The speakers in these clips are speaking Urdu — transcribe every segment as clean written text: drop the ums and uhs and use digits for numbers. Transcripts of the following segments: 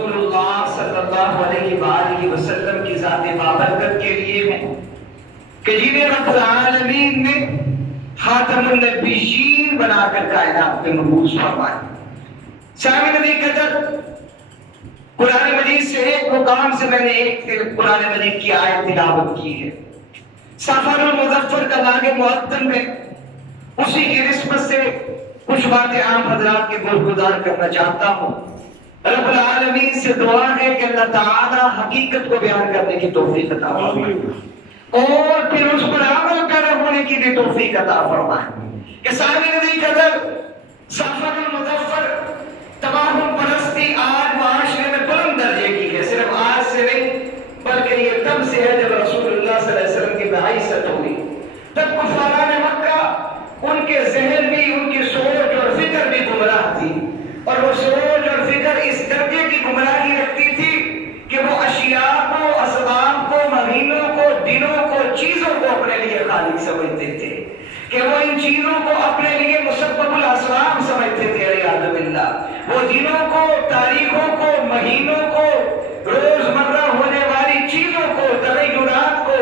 رسول اللہ صلی اللہ علیہ وآلہ وسلم کی ذات بابرکت کے لیے ہے کہ جنہیں رب العالمین نے خاتم النبیین بنا کر کائنات میں مبعوث فرمایا۔ سامعین عزیز قدر، قرآن مجید سے ایک مقام سے میں نے ایک قرآن مجید کی آیت تلاوت کی ہے۔ سفر المظفر کا باغ معطل میں اسی کی نسبت سے کچھ باتیں عام حضرات کے گزار کرنا چاہتا ہوں۔ رب العالمین سے دعا ہے کہ اللہ تعالی حقیقت کو بیان کرنے کی توفیق عطا فرمائے اور پھر اس پر عمل کر ہونے کی بھی توفیق عطا فرمائے۔ کہ سامعین عزیز قدر، سفر المظفر تباہم پرستی آج معاشرے میں بلند درجے کی ہے۔ صرف آج سے نہیں بلکہ یہ تب سے ہے جب رسول اللہ صلی اللہ علیہ وسلم کی بعثت ہوئی۔ تب کفاران مکہ، ان کے ذہن بھی، ان کی سوچ اور فکر بھی گمراہ تھی، اور وہ سوچ اور فکر اس درجے کی گمراہی رکھتی تھی کہ وہ اشیاء کو، اسباب کو، مہینوں کو، دنوں کو، چیزوں کو اپنے لیے خالق سمجھتے تھے، کہ وہ ان چیزوں کو اپنے لیے مسبب الاسباب سمجھتے تھے۔ علیہ باللہ، وہ دنوں کو، تاریخوں کو، مہینوں کو، روزمرہ ہونے والی چیزوں کو، تغیرات کو،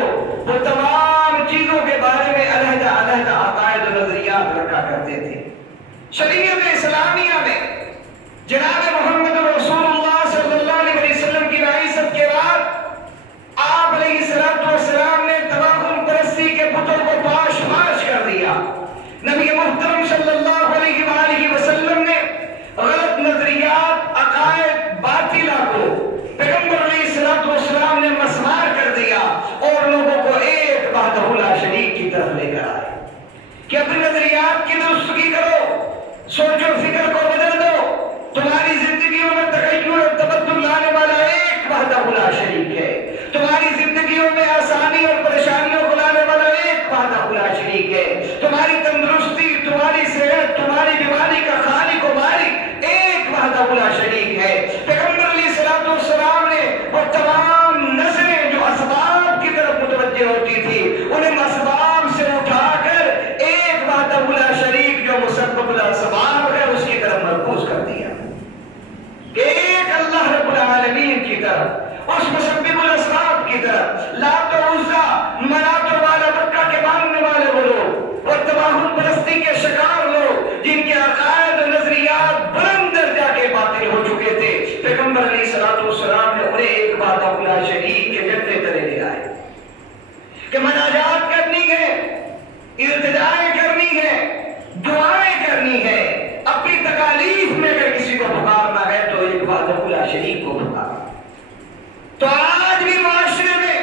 وہ تمام چیزوں کے بارے میں علیحدہ علیحدہ عقائد و نظریات رکھا کرتے تھے۔ شریعت اسلامیہ میں جناب محمد رسول اللہ صلی اللہ علیہ وسلم کی بعثت کے بعد آپ علیہ السلام نے توہم پرستی کے بتوں کو پاش پاش کر دیا۔ نبی محترم صلی اللہ علیہ وآلہ وسلم نے غلط نظریات، عقائد باطلہ کو پیغمبر علیہ السلام نے مسمار کر دیا اور لوگوں کو ایک وحدہ لا شریک کی طرف لے کر آئے کہ اپنے نظریات کی درستگی کرو، سوچ و فکر کو بدل دو، تمہاری زندگیوں میں تغیر اور تبدل لانے والا ایک وحدہ لا شریک ہے، تمہاری زندگیوں میں آسانی اور پریشانیوں کو لانے والا ایک وحدہ لا شریک ہے، تمہاری تندرستی، تمہاری صحت، تمہاری بیماری کا خالق و مالک ایک وحدہ لا شریک ہے۔ پیغمبر علیہ السلام نے وہ تمام نظریں جو اسباب کی طرف متوجہ ہوتی تھی، انہیں اسباب سے اٹھا کر ایک وحدہ لا شریک جو مسبب الاسباب ہے اس کی طرف مرکوز کر دیا کہ ایک اللہ رب العالمین کی طرف، اس مسبب الاسباب کی طرف۔ لات و عزا، منات و والا مکہ کے ماننے والے وہ لوگ، اور تباہم پرستی کے شکار لوگ جن کے عقائد و نظریات بلند درجہ کے باطل ہو چکے تھے، پیغمبر علیہ السلام نے انہیں ایک وحدہ لا شریک کے جھنڈے تلے لے آئے کہ مناجات کرنی ہے، التجائیں کرنی ہے، دعائیں کرنی ہے، اپنی تکالیف میں اگر کسی کو پکارنا ہے تو ایک وحدہ لا شریک کو پکارنا۔ تو آج بھی معاشرے میں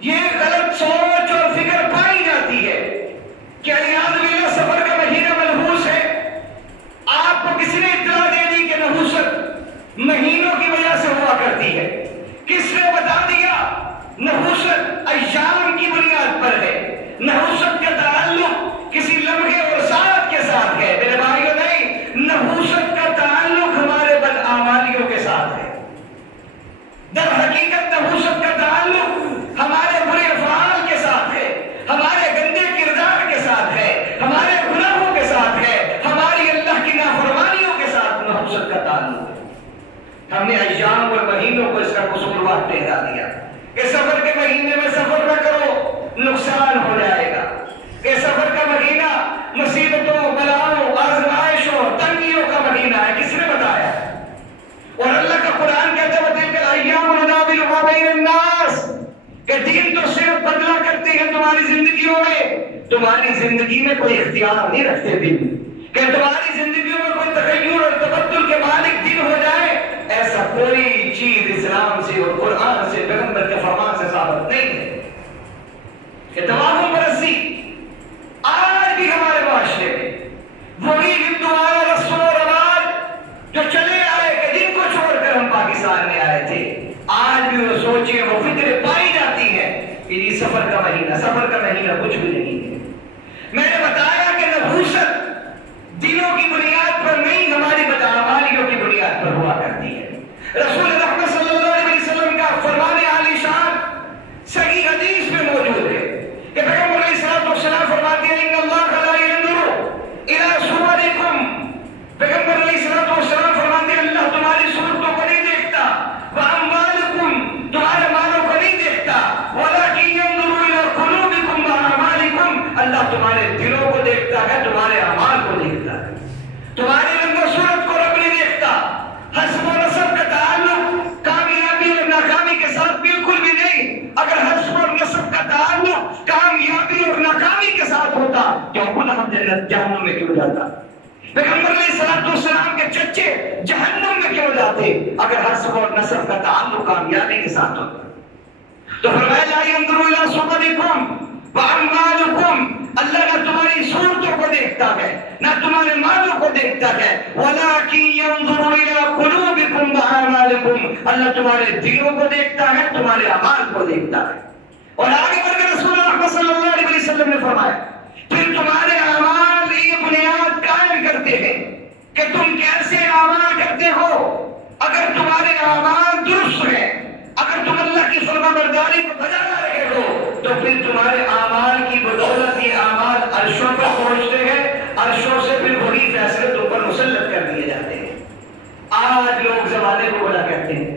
یہ غلط سوچ اور فکر پائی جاتی ہے کہ علیہ باللہ سفر کا مہینہ منحوس ہے۔ آپ کو کسی نے اطلاع دے دی کہ نحوست مہینوں کی وجہ سے ہوا کرتی ہے؟ کس نے بتا دیا؟ نحوست ایام کی بنیاد پر ہے، نحوست کا تعلق کسی لمحے اور ساعت کے ساتھ ہے۔ میرے بھائیوں، نہیں، نحوست کا تعلق ہمارے بدعمالیوں کے ساتھ ہے۔ در حقیقت نحوست کا تعلق ہمارے برے افعال کے ساتھ ہے، ہمارے گندے کردار کے ساتھ ہے، ہمارے گناہوں کے ساتھ ہے، ہماری اللہ کی نافرمانیوں کے ساتھ نحوست کا تعلق ہے۔ ہم نے ایام اور مہینوں کو اس کا قصوروار ٹھہرا دیا کہ سفر کے مہینے میں سفر نہ کرو، نقصان ہو جائے گا، کہ سفر کا مہینہ مصیبتوں، بلاؤں، آزمائشوں، تنگیوں کا مہینہ ہے۔ کس نے بتایا؟ اور اللہ کا قرآن کہتا ہے تلک الایام نداولها بین الناس، کہ دین تو صرف بدلا کرتے ہیں تمہاری زندگیوں میں، تمہاری زندگی میں کوئی اختیار نہیں رکھتے دن، کہ تمہاری زندگیوں میں کوئی تغیر اور تبدل کے مالک دن ہو جائے، ایسا کوئی چیز اسلام سے اور قرآن سے، پیغمبر کے فرمان سے ثابت نہیں ہے۔ کہ توہم پرستی آج بھی ہمارے معاشرے میں وہی ہندوانہ رسم و رواج جو چلے آئے کہ جن کو چھوڑ کر ہم پاکستان میں آئے تھے، آج بھی وہ سوچیں، وہ فکریں پائی جاتی ہیں کہ یہ سفر کا مہینہ کچھ بھی نہیں ہے۔ میں نے بتایا کہ نحوست دنوں کی بنیاد پر نہیں، ہماری بدعمالیوں کی بنیاد پر ہوا کرتی ہے۔ رسول اللہ صلی اللہ علیہ وسلم کا فرمان عالی شان صحیح حدیث میں موجود ہے کہ پیغمبر علیہ السلام فرماتے ہیں ان اللہ لا ينظر الى صورکم، پیغمبر علیہ السلام فرماتے ہیں اللہ تمہاری صورتوں کو نہیں جنت جہنم میں کیوں جاتا؟ پیغمبر علیہ السلام کے چچے جہنم میں کیوں جاتے اگر حسب اور نسب کا تعلق کامیابی کے ساتھ ہوتا؟ تو فرمایا لا ينظر الى صورتكم واعمالكم، اللہ نہ تمہاری صورتوں کو دیکھتا ہے نہ تمہارے مالوں کو دیکھتا ہے، ولكن ينظر الى قلوبكم واعمالكم، اللہ تمہارے دلوں کو دیکھتا ہے تمہارے اعمال کو دیکھتا ہے۔ اور آگے بڑھ کر رسول اللہ صلی اللہ علیہ وسلم نے فرمایا پھر تمہارے اعمال یہ بنیاد قائم کرتے ہیں کہ تم کیسے اعمال کرتے ہو۔ اگر تمہارے اعمال درست ہیں، اگر تم اللہ کی فرما برداری کو بجا لا رہے ہو، تو پھر تمہارے اعمال کی بدولت یہ اعمال عرشوں پر پہنچتے ہیں، عرشوں سے پھر وہی فیصلے تم پر مسلط کر دیے جاتے ہیں۔ آج لوگ زمانے کو بڑا کہتے ہیں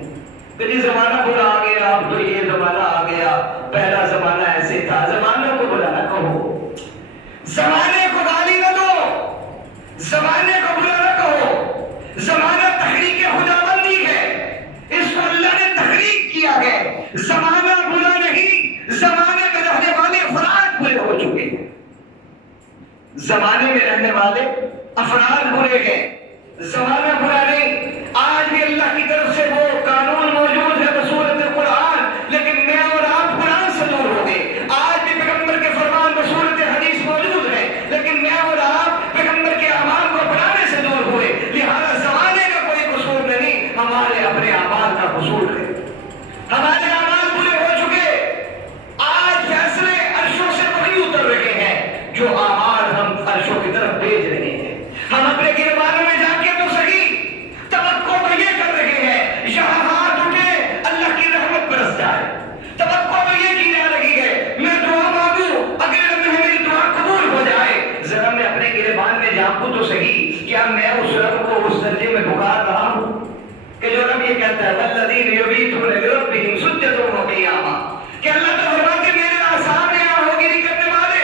کہ جی زمانہ برا آ گیا، اب تو یہ زمانہ آ گیا، پہلا زمانہ ایسے تھا۔ زمانے کو برا نہ کہو، زمانے کو گالی نہ دو، زمانے کو برا نہ کہو۔ زمانہ تحریک خداوندی ہے، اس کو اللہ نے تحریک کیا ہے۔ زمانہ برا نہیں، زمانے میں رہنے والے افراد برے ہو چکے ہیں، زمانے میں رہنے والے افراد برے ہیں، زمانہ برا نہیں۔ آج بھی اللہ کی طرف سے وہ قانون موجود ہے بصورت قرآن، لیکن میں اور آپ قرآن سے دور ہو گئے۔ آج بھی پیغمبر کے فرمان بصورت حدیث موجود ہے، لیکن میں اور آپ پیغمبر کے اعمال کو اپنانے سے دور ہوئے۔ لہذا زمانے کا کوئی قصور نہیں، ہمارے اپنے اعمال کا قصور ہے۔ ہمارے اعمال برے ہو چکے، آج فیصلے عرشوں سے وہی اتر رہے ہیں جو اعمال ہم عرشوں کی طرف بھیج رہے ہیں۔ ہم اپنے گربانوں میں جا کے تو صحیح توقع تو یہ کر رہے ہیں یہاں ہاتھ اٹھے اللہ کی رحمت برس جائے، توقع تو یہ کی جا رہی ہے میں دعا مانگوں اگلے لمحے میری دعا قبول ہو جائے۔ ذرا میں اپنے گربان میں جانچوں تو صحیح، کیا میں اس رب کو اس درجے میں پکار رہا ہوں کہ جو رب یہ کہتا ہے والذین یبیتون لربہم سجدا وقیاما، کہ اللہ تو فرماتے میرے سامنے آہوگیری کرنے والے،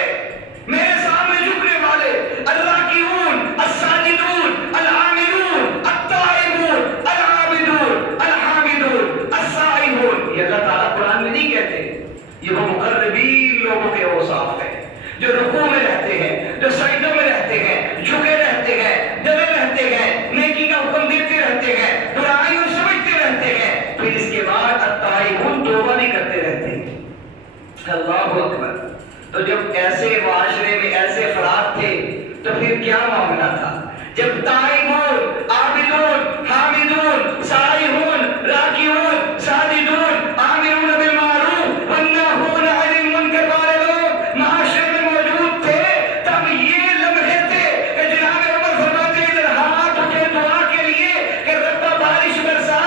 میرے سامنے جھکنے والے، الراکعون الساجدون العاملون التائبون العابدون الحامدون السائحون، یہ اللہ تعالیٰ قرآن میں نہیں کہتے، یہ وہ مقربین لوگوں کے اوصاف ہیں جو رکوع میں رہتے ہیں، جو سجدوں میں رہتے ہیں، جھکے رہتے ہیں، ڈرے رہتے ہیں، نیکی کا حکم دیتے رہتے ہیں، برائیوں سمجھتے رہتے ہیں، پھر اس کے بعد التائبون توبہ بھی کرتے رہتے ہیں۔ اللہ اکبر۔ تو جب ایسے معاشرے میں ایسے افراد تھے تو پھر کیا معاملہ تھا؟ جب تائبون عابدون حامدون سائحون راکعون ساجدون آمرون بالمعروف والناہون عن المنکر والے لوگ معاشرے میں موجود تھے، تب یہ لمحے تھے کہ جناب عمر فرماتے ہیں ادھر ہاتھ اٹھے دعا کے لیے کہ رب بارش برسا۔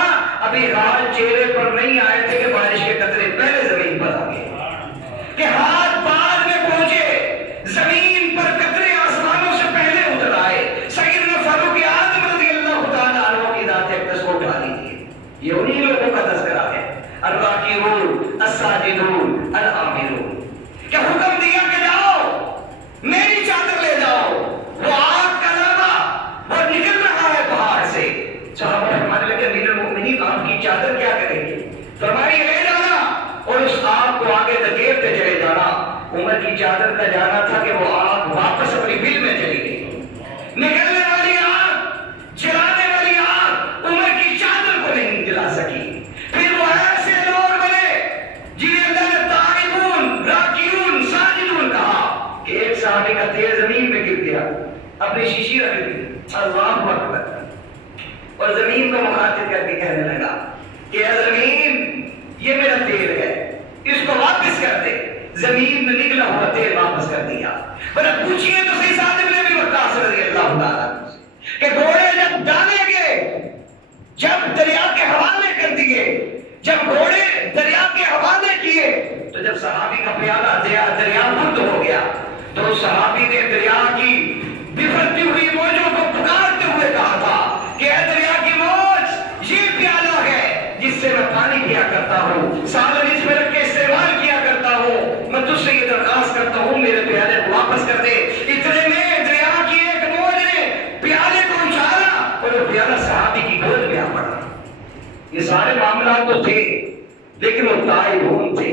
ابھی ہاتھ چہرے پر نہیں آئے تھے کہ بارش کے قطرے پہلے زمین پر آ گئے، کہ ہاتھ بعد میں پہنچے، زمین پر قطرے آسمانوں سے پہلے اتر آئے۔ سیدنا فاروق اعظم رضی اللہ تعالیٰ عنہ کی ذات اقدس کو اٹھا لیجیے، یہ انہی لوگوں کا تذکرہ ہے، الراکعون الساجدون العاملون، کہ حکم دیا کہ جاؤ میری چادر لے جاؤ، وہ آگ کا لابا وہ نکل رہا ہے پہاڑ سے۔ صحابہ فرمانے لگے امیر المؤمنین آپ کی چادر کیا کرے گی؟ فرمایا لے جانا اور اس آگ کو آگے دھکیلتے چلے جانا۔ عمر کی چادر کا جانا تھا کہ وہ آگ واپس اپنی بل میں چلی گئی، نکلنے والی آگ، جلانے والی آگ عمر کی چادر کو نہیں جلا سکی۔ پھر وہ ایسے لوگ بنے جنہیں اللہ نے تائبون راکعون ساجدون کہا کہ ایک صحابی کا تیر زمین میں گر گیا، اپنی شیشی رکھ دی، اللہ اکبر، اور زمین کو مخاطب کر کے کہنے لگا کہ اے زمین یہ میرا تیر ہے، اس کو واپس کر دے۔ زمین میں نکلا ہوا تیر واپس کر دیا۔ بڑا پوچھئے تو صحیح صادق نے بھی وقاص رضی اللہ تعالیٰ کہ گھوڑے جب ڈالے گئے، جب دریا کے حوالے کر دیے، جب گھوڑے دریا کے حوالے کیے، تو جب صحابی کا پیالہ دریا بند ہو گیا تو صحابی نے دریا کی بفرتی ہوئی موجوں کو پکارتے ہوئے کہا تھا کہ اے دریا کی موج یہ پیالہ ہے جس سے میں پانی پیا کرتا ہوں، سالن اس میں رکھ کے استعمال کیا کرتا ہوں، میں تجھ سے یہ درخواست کرتا ہوں میرے پیالے کو واپس کر دے۔ اتنے میں دریا کی ایک موج نے پیالے کو اچھالا اور وہ پیالہ صحابی کی گود میں آ پڑا۔ یہ سارے معاملات تو تھے، لیکن وہ تائبون تھے،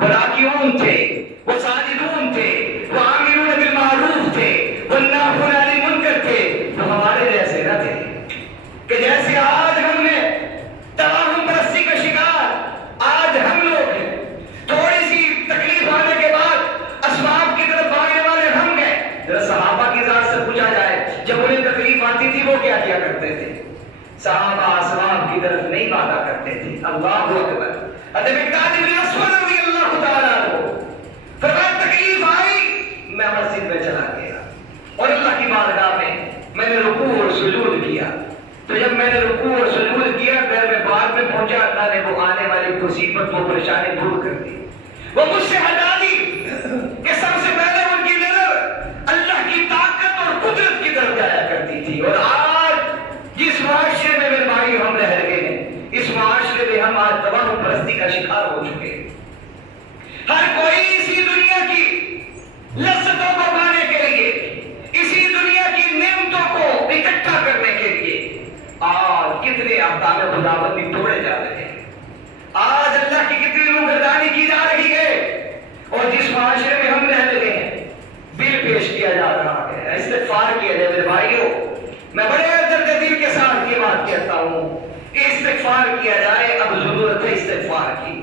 وہ راکعون تھے، وہ ساجدون تھے، وہ آمرون بالمعروف تھے، وہ طرف نہیں بھاگا کرتے تھے. اللہ اکبر. حضرت مقداد بن اسود رضی اللہ تعالیٰ عنہ فرمایا تکلیف آئی میں مسجد میں چلا گیا اور اللہ کی بارگاہ میں نے رکوع اور سجود کیا. تو جب میں نے رکوع اور سجود کیا گھر میں بعد میں پہنچا اللہ نے وہ آنے والی مصیبت وہ پریشانی دور کر دی, وہ مجھ سے ہٹا دی کہ سب سے پہلے ان کی نظر اللہ کی طاقت اور قدرت کی طرف جایا کرتی تھی. اور آج جس معاشرے میں میرے بھائی ہم رہ گئے ہیں اس معاشرے میں ہم آج تباہ پرستی کا شکار ہو چکے ہیں. ہر کوئی اسی دنیا کی لذتوں کو پانے کے لیے, اسی دنیا کی نعمتوں کو اکٹھا کرنے کے لیے آج کتنے احکام خداوندی توڑے جا رہے ہیں. آج اللہ کی کتنی روگردانی کی جا رہی ہے. اور جس معاشرے میں ہم رہ رہے ہیں بل پیش کیا جا رہا ہے, استغفار کیا جائے. میرے بھائیوں میں بڑے درد دل کے ساتھ یہ بات کہتا ہوں کہ استغفار کیا جائے. اب ضرورت ہے استغفار کی.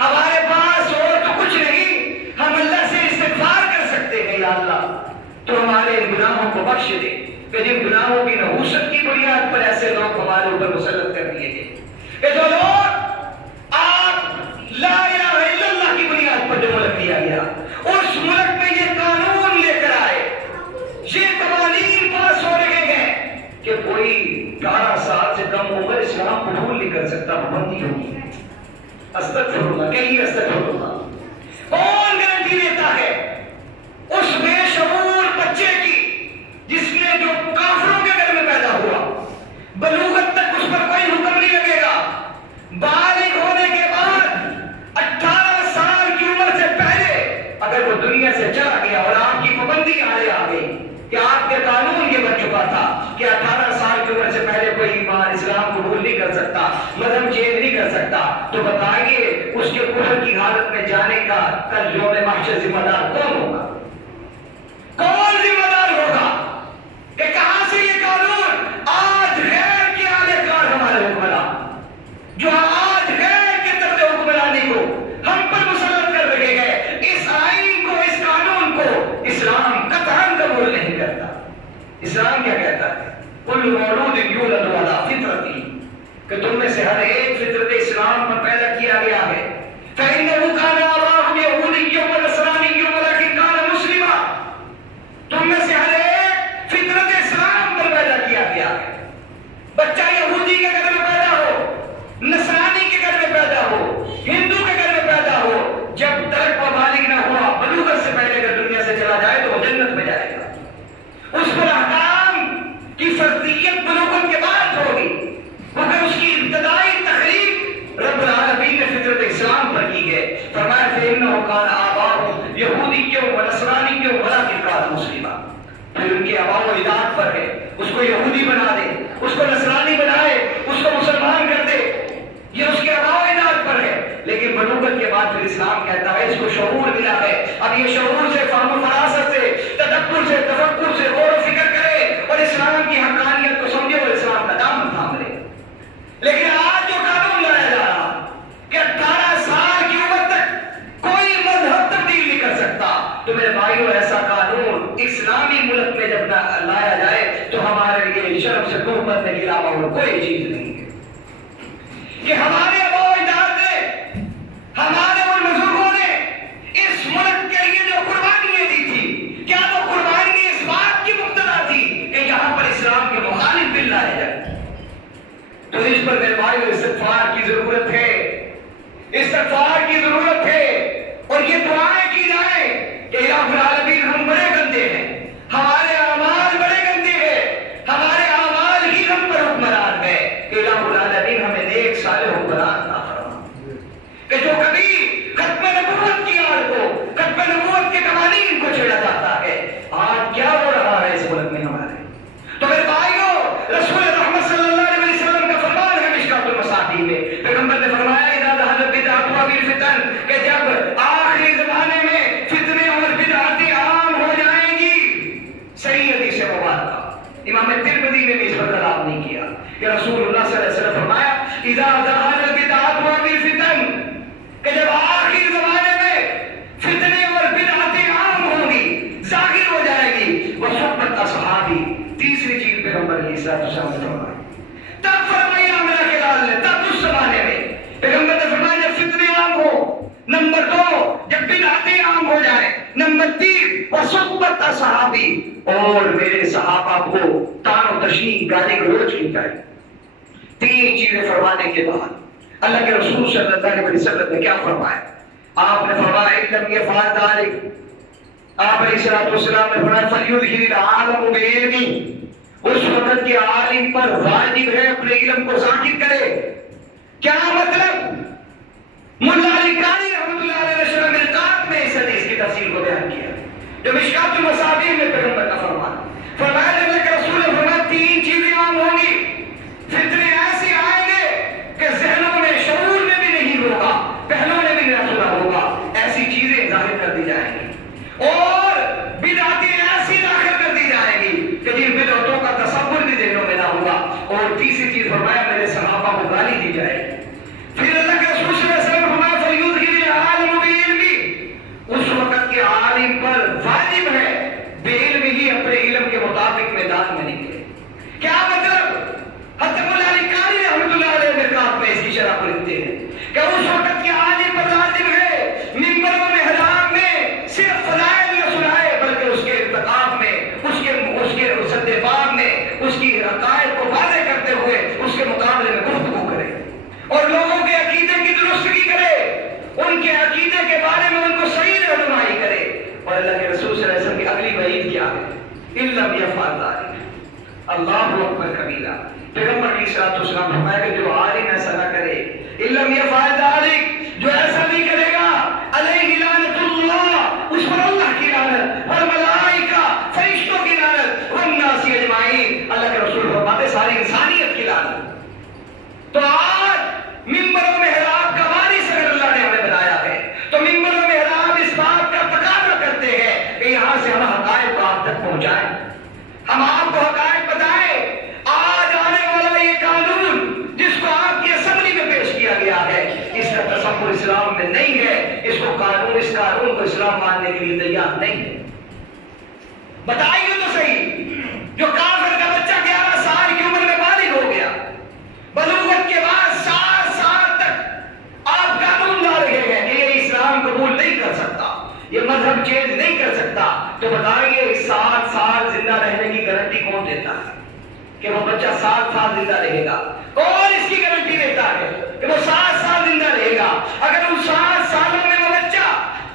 ہمارے پاس اور تو کچھ نہیں, ہم اللہ سے استغفار کر سکتے ہیں. یا اللہ تو ہمارے ان گناہوں کو بخش دے کہ جن گناہوں کی نحوست کی بنیاد پر ایسے لوگ ہمارے اوپر مسلط کر دیے گئے کہ جو لوگ آپ لا الہ الا اللہ کی بنیاد پر جو ملک دیا گیا اس ملک میں یہ قانون لے کر آئے, یہ قوانین پاس ہو رہے ہیں کہ کوئی 18 سال سے کم عمر اسلام قبول نہیں کر سکتا, پابندی ہوگی. استغفر اللہ, کہیں استغفر اللہ. کون گارنٹی دیتا ہے اس بے شعور بچے کی جس نے جو کافروں کے گھر میں پیدا ہوا, بلوغت تک اس پر کوئی حکم نہیں لگے گا, بالغ ہونے کے بعد 18 سال کی عمر سے پہلے اگر وہ دنیا سے چلا گیا اور آپ کی پابندی آ گئی کہ آپ کے قانون یہ بن چکا تھا کہ 18 سال کی عمر سے پہلے کوئی ایمان اسلام قبول نہیں کر سکتا, مذہب چینج نہیں کر سکتا, تو بتائیے اس کے کفر کی حالت میں جانے کا کل یوم محشر ذمہ دار کون ہوگا؟ کون ذمہ دار ہوگا کہ کہاں سے یہ قانون آج غیر کے اعلی کار ہمارے حکمران جو آج غیر کے طرز حکمرانی کو ہم پر مسلط کر رہے ہیں, اس آئین کو, اس قانون کو اسلام قطعاً قبول نہیں کرتا. اسلام کیا کہتا ہے؟ کل مولود یولد علی فطرتی, کہ تم میں سے ہر ایک فطرت اسلام پر پیدا کیا گیا ہے. فإنه كان أبواه يهوديا ونصرانيا ولكن كان مسلما, تم میں سے ہر ایک فطرت اسلام پر پیدا کیا گیا ہے. بچہ یہودی کے گھر میں پیدا ہو, نصرانی کے گھر میں پیدا ہو, ہندو کے گھر میں پیدا ہو, جب تک وہ بالغ نہ ہوا بلوغت سے پہلے اگر دنیا سے چلا جائے تو وہ جنت میں جائے گا. اس پر احکام کی فرضیت بلوغت کے بعد ہوگی, مگر اس کی ابتدائی تخلیق رب العالمین نے فطرت اسلام پر کی ہے. فرمایا فإنه كان آباؤه يهوديا ونصرانيا ولكن كان مسلما. پھر ان کے آباء و اجداد پر ہے, اس کو یہودی بنا دے, اس کو نصرانی بنائے, اس کو مسلمان کر دے, یہ اس کے آباء و اجداد پر ہے. لیکن بلوغت کے بعد پھر اسلام کہتا ہے اس کو شعور ملا ہے. اب یہ شعور سے, فہم و فراست سے, تدبر سے, تفکر سے غور و فکر کرے اور اسلام کی حقانیت کو سمجھے اور اسلام کا دامن تھام لے. لیکن آج جو قانون لایا جا رہا کہ 18 سال کی عمر تک کوئی مذہب تبدیل نہیں کر سکتا, تو میرے بھائیوں ایسا قانون اسلامی ملک میں جب لایا جائے تو ہمارے لیے شرم سے منہ بندنے کے علاوہ اور کوئی چیز نہیں ہے. کہ ہمارے آباء و اجداد نے, ہمارے ان بزرگوں نے اس ملک کے لیے جو قربانیاں دی تھی, کیا وہ قربانی اس بات کی مقتضا تھی کہ یہاں پر اسلام کے مخالف بل لائے جائے؟ تو اس پر میرے بھائی استغفار کی ضرورت ہے, استغفار کی ضرورت ہے. اور یہ دعائیں کی جائیں کہ الہ العالمین ہم بڑے گندے ہیں, ہمارے اعمال بڑے گندے ہیں, ہمارے اعمال ہی ہم پر حکمران ہے, کہ الہ العالمین ہمیں نیک صالح حکمران عطا فرما. کہ جو کبھی ختم نبوت کی آڑ کو, ختم نبوت کے قوانین کو چھیڑا جاتا ہے, آج کیا ہو رہا ہے اس ملک میں ہمارے. تو میرے بھائیوں رسول رحمت صلی اللہ علیہ وسلم کا فرمان ہے مشکات المصابیح میں, پیغمبر نے فرمایا اذا ذهب البدعۃ وبالفتن, کہ جب آخری زمانے میں فتنے اور بدعتیں عام ہو جائیں گی. صحیح حدیث مبارکہ امام ترمذی نے بھی اس پر کلام نہیں کیا کہ رسول اللہ صلی اللہ علیہ وسلم فرمایا اذا ذهب البدعۃ وبالفتن, کہ جب آخری زمانے میں فتنے اور بدعتیں عام ہوں گی, ظاہر ہو جائے گی, وصحبت اصحابی, تیسری چیز پیغمبر علیہ الصلوۃ والسلام نے فرمایا, تب فرمایا میرا خیال ہے نمبر 2 جب بدعتیں عام ہو جائیں، نمبر 3 وصحبت صحابی، اور میرے صحابہ کو تان و تشنیع گالی گلوچ کی جائے۔ 3 چیزیں فرمانے کے بعد اللہ کے رسول صلی اللہ علیہ وسلم نے کیا فرمایا؟ آپ نے فرمایا علم یفعل ذلک، آپ علیہ السلام نے فرمایا فلیدخل العالم بعلمی، اس وقت کے عالم پر واجب ہے اپنے علم کو ظاہر کرے۔ کیا مطلب؟ ملا علی قاری رحمۃ اللہ علیہ وسلم نے مرقات میں اس حدیث کی تفصیل کو بیان کیا، جو مشکات المصابیح میں پیغمبر کا فرمان فرمایا جب اللہ کے رسول نے فرمایا 3 چیزیں عام ہوں گی، فتنے ایسے آئیں گے کہ ذہنوں میں شعور میں بھی نہیں ہوگا، پہلوں میں بھی نہ سنا ہوگا، ایسی چیزیں ظاہر کر دی جائیں گی، اور بدعتیں ایسی داخل کر دی جائیں گی کہ جن بدعتوں کا تصور بھی ذہنوں میں نہ ہوگا، اور تیسری چیز فرمایا میرے صحابہ کو گالی دی جائے گی۔ پھر اللہ کے رسول صلی اللہ علیہ وسلم فرمایا فلیدخل العالم بعلمی، اس وقت کے عالم پر واجب ہے بے علم ہی اپنے علم کے مطابق میدان میں نکلے۔ کیا مطلب؟ حضرت مولا علی قاری رحمۃ اللہ علیہ مرقات میں اس کی شرح کو لکھتے ہیں کہ اس وقت کے عالم پر لازم ہے منبر و محراب میں صرف فضائل نہ سنائے، بلکہ اس کے ارتکاب میں، اس کے سد باب میں اس کی عقائد کو واضح کرتے ہوئے اس کے مقابلے میں گفتگو کرے، اور لوگوں کے عقیدے کی درستگی کرے، ان کے عقیدے کے بارے میں ان کو صحیح رہنمائی کرے۔ اور اللہ کے رسول صلی اللہ علیہ وسلم کی اگلی وعید کیا ہے؟ اِلَّمْ يَفْعَلْ ذَلِكَ، اللہ اکبر کبیرہ۔ پیغمبر علیہ الصلوۃ والسلام نے فرمایا کہ جو عالم ایسا نہ کرے، اِلَّمْ يَفْعَلْ ذَلِكَ، جو ایسا نہیں کرے گا، علیہ لعنت اللہ، اس پر اللہ کی لعنت، والملائکہ، فرشتوں کی لعنت، والناس اجمعین، اللہ کے رسول فرماتے ساری انسانیت کی لعنت۔ تو آج ممبر و محراب کا وارث اگر اللہ نے ہمیں بنایا ہے تو ممبر و محراب اس بات کا تقاضا کرتے ہیں کہ یہاں سے ہم حقائق کو آپ تک پہنچائیں، ہم آپ کو حقائق بتائیں۔ آج آنے والا یہ قانون جس کو آپ کی اسمبلی میں پیش کیا گیا ہے، اس کا تصور اسلام میں نہیں ہے، اس قانون کو اسلام ماننے کے لیے تیار نہیں ہے۔ بتائیے تو صحیح، جو کافر کا بچہ 11 سال کی عمر میں بالغ ہو گیا، بلوغت کے بعد 7 سال تک آپ قانون لا رہے ہیں کہ یہ اسلام قبول نہیں کر سکتا، یہ مذہب چینج نہیں کر سکتا، تو بتائیے 7 سال زندہ رہنے کی گارنٹی کون دیتا ہے کہ وہ بچہ 7 سال زندہ رہے گا؟ کون اس کی گارنٹی دیتا ہے کہ وہ 7 سال زندہ رہے گا؟ اگر ان 7 سالوں میں وہ بچہ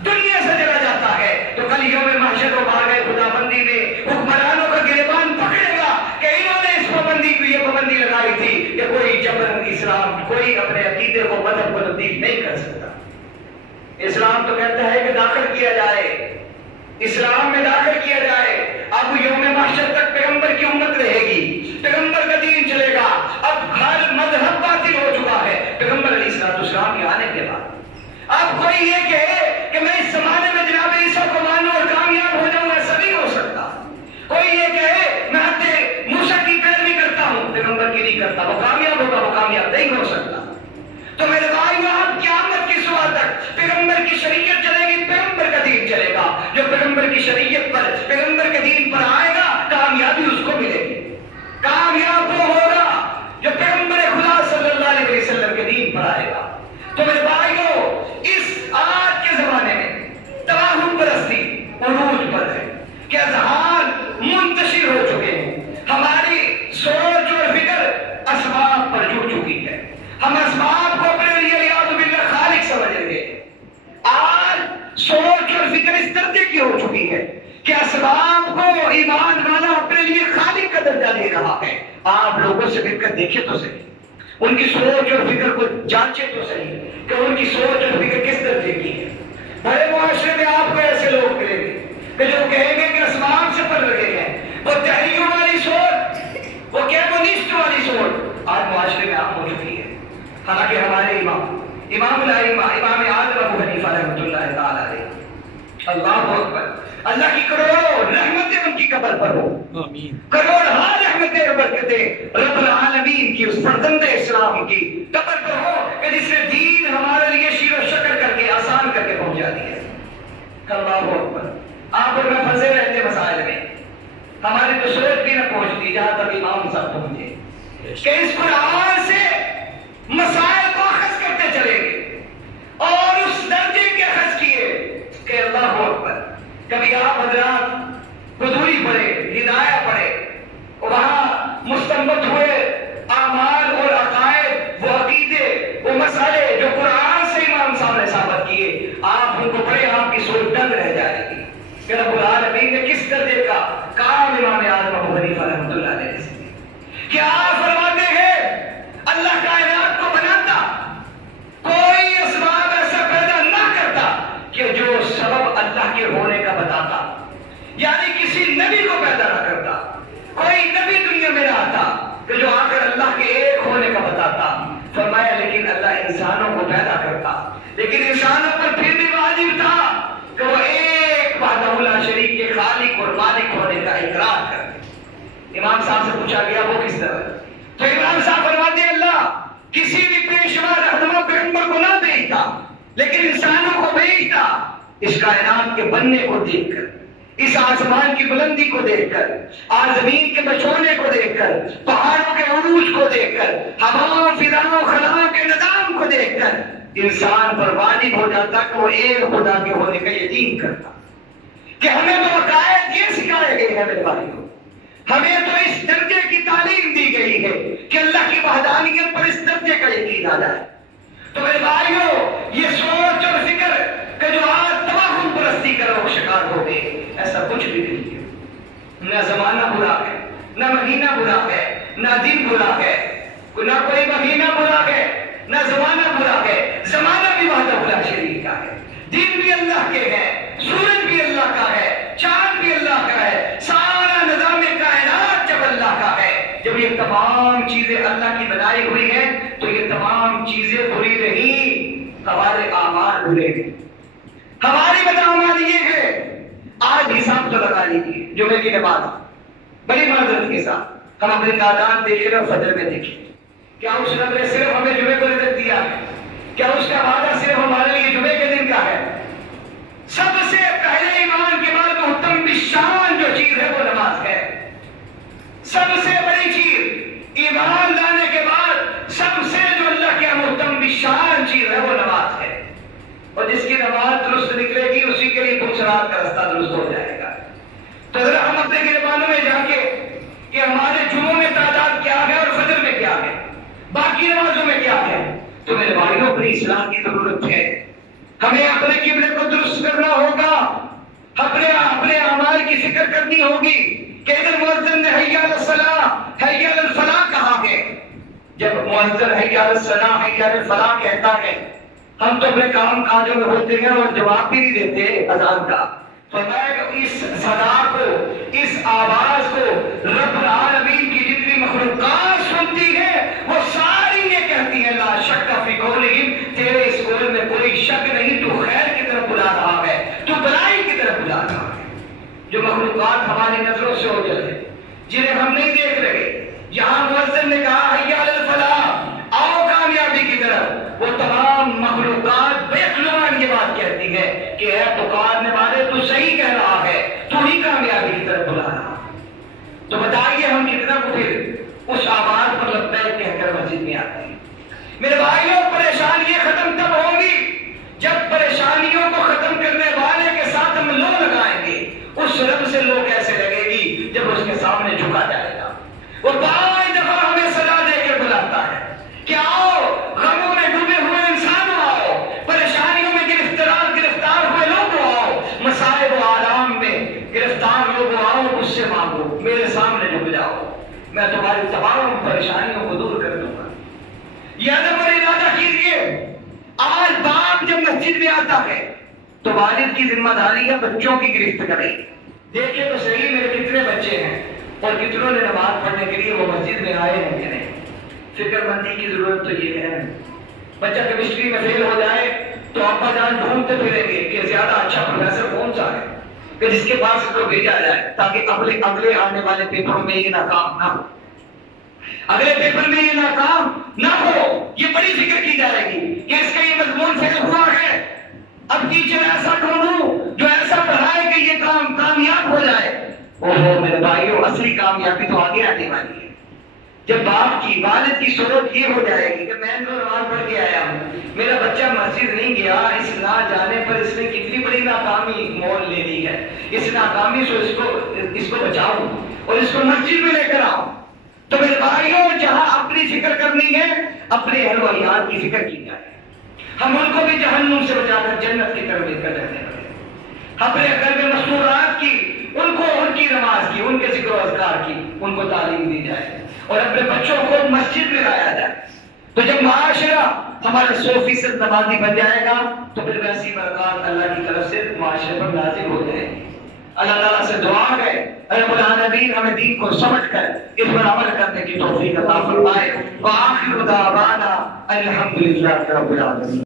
دنیا سے چلا جاتا ہے تو کل یوم محشر و بارگاہ خدا بندی میں حکمرانوں کا گریبان پکڑے گا کہ انہوں نے اس پابندی کو، یہ پابندی لگائی تھی کہ کوئی جبرن اسلام، کوئی اپنے عقیدے کو مذہب کو تبدیل نہیں کر سکتا۔ اسلام تو کہتا ہے کہ داخل کیا جائے، اسلام میں داخل کیا جائے۔ اب یوم محشر تک پیغمبر کی امت رہے گی، پیغمبر کا دین چلے گا۔ اب ہر مذہب باطل ہو چکا ہے پیغمبر علیہ السلام کے آنے کے بعد۔ اب کوئی یہ کہے کہ میں اس زمانے میں جناب عیسیٰ کو مانوں اور کامیاب ہو جاؤں، ایسا نہیں ہو سکتا۔ کوئی یہ کہے میں حضرت موسیٰ کی پیروی کرتا ہوں، پیغمبر کی نہیں کرتا، وہ کامیاب ہوگا، وہ کامیاب نہیں ہو سکتا۔ تو میرے بھائیو، آپ قیامت کی صبح تک پیغمبر کی شریعت چلے گی، پیغمبر کا دین چلے گا۔ جو پیغمبر کی شریعت پر، پیغمبر کے دین پر آئے گا، کامیابی اس کو ملے گی۔ کامیاب وہ ہوگا جو پیغمبر خدا صلی اللہ علیہ وسلم کے دین پر آئے گا۔ تو میرے بھائیو، اس آج کے زمانے میں توہم پرستی عروج پر ہے کہ اذہان منتشر ہو چکے ہیں، ہماری سوچ اور فکر اسباب پر جڑ چکی ہے، ہم اسباب کو اپنے لیے یاد باللہ خالق سمجھ رہے ہیں۔ آج سوچ اور فکر اس درجے کی ہو چکی ہے کہ اسباب کو ایمان والا اپنے لیے خالق کا درجہ دے رہا ہے۔ آپ لوگوں سے مل کر دیکھیں تو صحیح، ان کی سوچ اور فکر کو جانچے تو صحیح کہ ان کی سوچ اور فکر کس درجے کی ہے۔ بڑے معاشرے میں آپ کو ایسے لوگ ملیں گے کہ جو کہیں گے کہ اسباب سے پڑھ رہے ہیں، وہ تحریوں والی سوچ، وہ کیمونسٹ والی سوچ آج معاشرے میں عام ہو چکی ہے۔ حالانکہ ہمارے امام الائمہ امام اعظم ابو حنیفہ رحمۃ اللہ تعالی علیہ، اللہ اکبر، اللہ کی کروڑوں رحمتیں ان کی قبر پر ہو، کروڑوں رحمتیں اور برکتیں رب العالمین کی اس فرزند اسلام کی قبر پر ہو کہ جس نے دین ہمارے لیے شیر و شکر کر کے آسان کر کے پہنچا دیا۔ اللہ اکبر، آپ اور میں پھنسے رہتے مسائل میں، ہماری تو سوچ بھی نہ پہنچتی جہاں تک امام صاحب پہنچے کہ اس قرآن سے مسائل کو اخذ کرتے چلیں گے اور اس درجے کے انسانوں کو پیدا کرتا، لیکن انسانوں پر پھر بھی واجب تھا کہ وہ ایک وحدہ لا شریک کے خالق اور مالک ہونے کا اقرار کرتے۔ امام صاحب سے پوچھا گیا وہ کس طرح؟ تو امام صاحب فرماتے ہیں اللہ کسی بھی پیشوا رہنما پیغمبر کو نہ بھیجتا، لیکن انسانوں کو بھیجتا اس کائنات کے بننے کو دیکھ کر، اس آسمان کی بلندی کو دیکھ کر، زمین کے بچونے کو دیکھ کر، پہاڑوں کے عروج کو دیکھ کر، ہواؤں فضاؤں خلاؤں کے نظام کو دیکھ کر انسان پر واجب ہو جاتا کہ وہ ایک خدا کے ہونے کا یقین کرتا۔ کہ ہمیں تو عقائد یہ سکھائے گئے ہیں میرے بھائیوں، ہمیں تو اس درجے کی تعلیم دی گئی ہے کہ اللہ کی وحدانیت پر اس درجے کا یقین آ جائے۔ تو میرے بھائیوں یہ سوچ اور فکر کہ جو آج توہم پرستی کا لوگ شکار ہو گئے، ایسا کچھ بھی نہیں ہے۔ نہ زمانہ برا ہے، نہ مہینہ برا ہے، نہ دن برا ہے، نہ کوئی مہینہ برا ہے، نہ زمانہ برا ہے۔ زمانہ بھی وحدہ لا شریک کا ہے، دن بھی اللہ کے ہیں، سورج بھی اللہ کا ہے، چاند بھی اللہ کا ہے، سارا نظام کائنات جب اللہ کا ہے، جب یہ تمام چیزیں اللہ کی بنائی ہوئی ہیں تو یہ تمام چیزیں بری نہیں، ہمارے اعمال برے ہیں، ہماری بدعمالی یہ ہے۔ آج حساب تو لگا لیجیے جمعے کی نماز بڑی معذرت کے ساتھ ہم اپنے تعداد دیکھ رہے اور فجر میں دیکھیں، کیا اس رب نے صرف ہمیں جمعے کو رزق دیا ہے؟ کیا اس کا وعدہ صرف ہمارے لیے جمعے کے دن کا ہے؟ سب سے پہلے ایمان کے بعد محتم بالشان جو چیز ہے وہ نماز ہے۔ سب سے بڑی چیز ایمان لانے کے بعد سب سے جو اللہ کے محتم بالشان چیز ہے وہ نماز ہے، اور جس کی نماز درست نکلے گی اسی کے لیے پوچھرات کا رستہ درست ہو جائے گا۔ تو ذرا ہم اپنے گربانوں میں جا کے کہ ہمارے جمعوں میں تعداد کیا ہے اور فجر میں کیا ہے، باقی نمازوں میں کیا ہے، تو میرے بھائیوں اپنی اصلاح کی ضرورت ہے۔ ہمیں اپنے قبلے کو درست کرنا ہوگا، اپنے اعمال کی فکر کرنی ہوگی کہ اگر مؤذن نے حی علی الصلاۃ حی علی الفلاح کہا ہے، جب مؤذن حی علی الصلاۃ حی علی الفلاح کہتا ہے ہم تو اپنے کام کاجوں میں ہوتے ہیں اور جواب بھی نہیں دیتے اذان کا، فرمایا کہ اس صدا کو، اس آواز کو رب العالمین کی جتنی مخلوقات سنتی ہے وہ ساری یہ کہتی ہے لا شک فی قولہم، تیرے اس قول میں کوئی شک نہیں، تو خیر کی طرف بلا رہا ہے، تو بلائی کی طرف بلا رہا ہے۔ جو مخلوقات ہماری نظروں سے اوجھل ہے، جنہیں ہم نہیں دیکھ رہے، جہاں مؤذن نے کہا حی علی الفلاح، آؤ کامیابی کی طرف، وہ تمام مخلوقات بے زبان یہ بات کہتی ہے کہ اے پکارنے والے تو صحیح کہہ رہا ہے، تو ہی کامیابی کی طرف بلا رہا ہے۔ تو بتائیے ہم کتنا کو پھر اس آواز پر لبیک کہہ کر مسجد میں آتے ہیں۔ میرے بھائیوں پریشانیاں ختم تب ہوں گی جب پریشانیوں کو ختم کرنے والے کے ساتھ ہم لو لگائیں گے۔ اس رب سے لو کیسے لگے گی جب اس کے سامنے جھکا جائے گا۔ وہ بار دفعہ ہمیں سزا دے کے بلاتا ہے کہ آؤ غموں میں ڈوبے ہوئے انسانوں آؤ، پریشانیوں میں گرفتار ہوئے لوگوں آؤ، مصائب و آلام میں گرفتار لوگوں آؤ، مجھ سے مانگو، میرے سامنے جھک جاؤ، میں تمہاری تمام پریشانیوں کو دور کر دوں گا۔ یہ ادب اور ارادہ کیجیے۔ آج باپ جب مسجد میں آتا ہے تو والد کی ذمہ داری ہے بچوں کی گرفت کرے، دیکھیں تو صحیح میرے کتنے بچے ہیں اور کتنوں نے نماز پڑھنے کے لیے وہ مسجد میں آئے ہیں کہ نہیں۔ فکر مندی کی ضرورت تو یہ ہے، بچہ کیمسٹری میں فیل ہو جائے تو ابا جان ڈھونڈتے پھریں گے کہ زیادہ اچھا پروفیسر کون سا ہے کہ جس کے پاس اس کو بھیجا جائے تاکہ اگلے آنے والے پیپروں میں یہ ناکام نہ ہو، اگلے پیپر میں یہ ناکام نہ ہو۔ یہ بڑی فکر کی جائے گی کہ اس کا یہ مضمون فیل ہوا ہے، اب ٹیچر ایسا ڈھونڈوں جو ایسا پڑھائے کہ یہ کام کامیاب ہو جائے۔ اوہ میرے بھائیوں اصلی کامیابی تو آگے آنے والی ہے جب باپ کی والد کی صورت یہ ہو جائے گی کہ میں تو نماز پڑھ کے آیا ہوں، میرا بچہ مسجد نہیں گیا، اس نہ جانے پر اس نے کتنی بڑی ناکامی مول لے لی ہے، اس ناکامی سے اس کو بچاؤ اور اس کو مسجد میں لے کر آؤ۔ تو میرے بھائیوں جہاں اپنی فکر کرنی ہے اپنے اہل و عیال کی فکر کی جائے، ہم ان کو بھی جہنم سے بچا کر جنت کی طرف لے کر جانے والے، اپنے گھر میں مستورات کی، ان کو ان کی نماز کی، ان کے ذکر و اذکار کی ان کو تعلیم دی جائے اور اپنے بچوں کو مسجد میں لایا جائے۔ تو جب معاشرہ ہمارا 100% نمازی بن جائے گا تو پھر ویسی برکات اللہ کی طرف سے معاشرے پر نازل ہو جائے گی۔ اللہ تعالیٰ سے دعا ہے رب العالمین ہمیں دین کو سمجھ کر اس پر عمل کرنے کی توفیق عطا فرمائے۔ وآخر دعوانا الحمدللہ رب العالمین۔